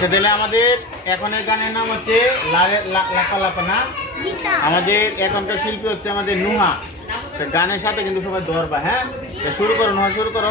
তাহলে আমাদের এখনের গানের নাম হচ্ছে লাপা লাপা না। আমাদের এখনকার শিল্পী হচ্ছে আমাদের নুহা। গানের সাথে কিন্তু সবাই ধরবা। হ্যাঁ, শুরু করো নুহা, শুরু করো।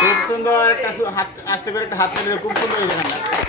খুব সুন্দর একটা হাত, আস্তে করে একটা হাত তুলে, খুব সুন্দর এই গানটা।